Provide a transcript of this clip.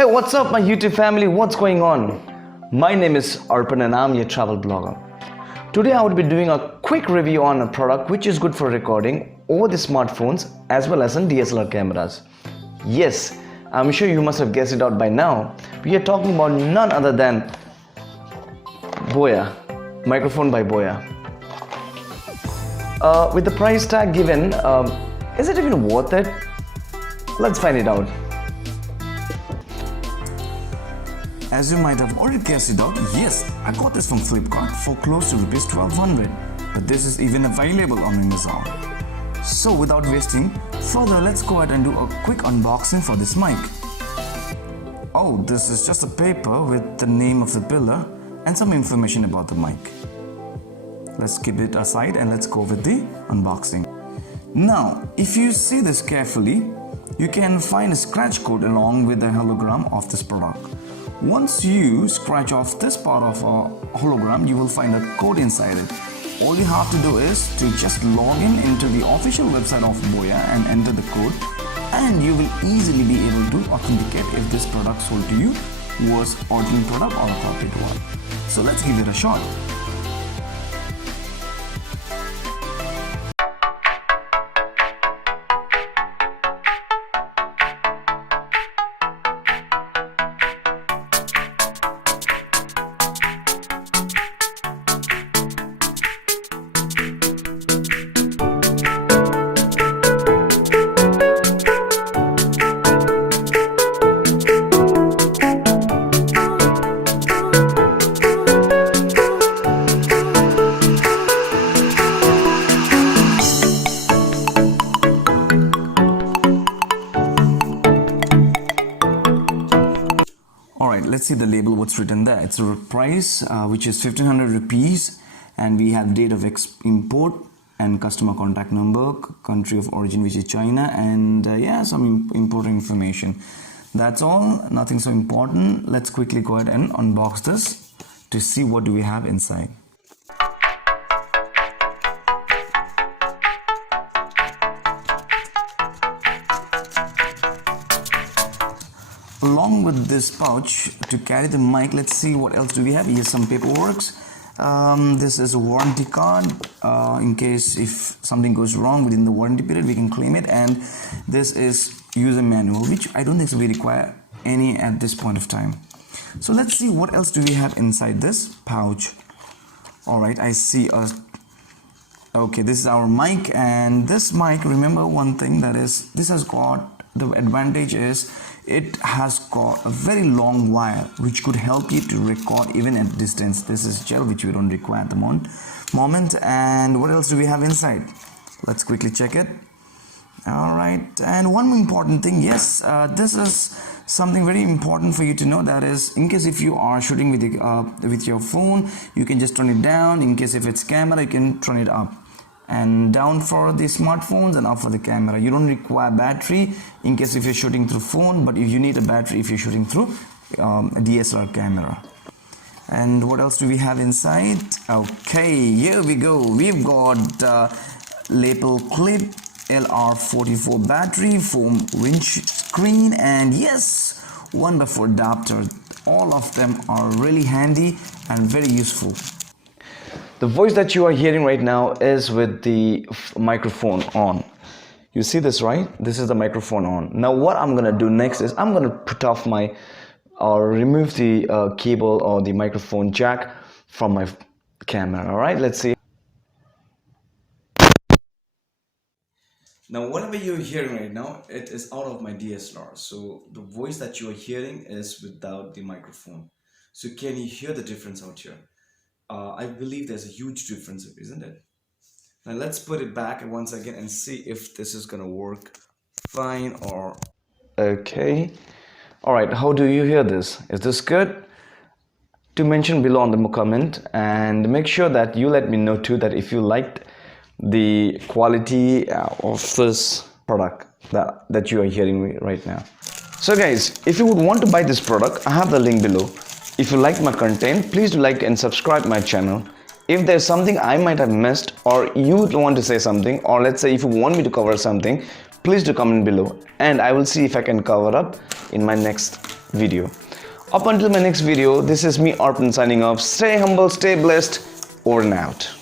Hey, what's up my YouTube family? What's going on? My name is Arpan and I'm your travel blogger. Today I would be doing a quick review on a product which is good for recording over the smartphones as well as on DSLR cameras. Yes, I'm sure you must have guessed it out by now. We are talking about none other than BOYA, microphone by BOYA. With the price tag given, is it even worth it? Let's find it out. As you might have already guessed it out, yes, I got this from Flipkart for close to rupees 1200, but this is even available on Amazon. So without wasting further, let's go ahead and do a quick unboxing for this mic. Oh, this is just a paper with the name of the pillar and some information about the mic. Let's keep it aside and let's go with the unboxing. Now, if you see this carefully, you can find a scratch code along with the hologram of this product. Once you scratch off this part of a hologram, you will find a code inside it. All you have to do is to just log in into the official website of BOYA and enter the code, and you will easily be able to authenticate if this product sold to you was original product or a copied one. So let's give it a shot. Alright, let's see the label, what's written there. It's a price which is 1500 rupees, and we have date of import and customer contact number, country of origin which is China, and yeah, some important information. That's all, nothing so important. Let's quickly go ahead and unbox this to see what do we have inside. Along with this pouch to carry the mic, let's see what else do we have. Here's some paperwork. This is a warranty card in case if something goes wrong within the warranty period, we can claim it. And this is user manual, which I don't think so we require any at this point of time. So let's see what else do we have inside this pouch. Alright, I see okay, this is our mic, and this mic, remember one thing, that is, this has got, the advantage is it has got a very long wire which could help you to record even at distance. This is gel which we don't require at the moment. And what else do we have inside? Let's quickly check it. Alright, and one important thing, yes, this is something very important for you to know, that is, in case if you are shooting with your phone, you can just turn it down. In case if it's camera, you can turn it up and down for the smartphones and up for the camera. You don't require battery in case if you're shooting through phone, but if you need a battery if you're shooting through a DSLR camera. And what else do we have inside? Okay, here we go. We've got lapel clip, LR44 battery, foam windscreen, and yes, 1x4 adapter. All of them are really handy and very useful. The voice that you are hearing right now is with the microphone on. You see this, right? This is the microphone on. Now what I'm gonna do next is I'm gonna put off my or remove the cable or the microphone jack from my camera. Alright, let's see. Now whatever you're hearing right now, it is out of my DSLR. So the voice that you are hearing is without the microphone. So can you hear the difference out here? I believe there's a huge difference, isn't it? Now let's put it back once again and see if this is gonna work fine or okay. Alright, how do you hear this? Is this good? Do mention below on the comment, and make sure that you let me know too that if you liked the quality of this product that you are hearing right now. So guys, if you would want to buy this product, I have the link below. If you like my content, please do like and subscribe my channel. If there's something I might have missed, or you want to say something, or let's say if you want me to cover something, please do comment below and I will see if I can cover up in my next video. Up until my next video, this is me Arpan signing off. Stay humble, stay blessed, over and out.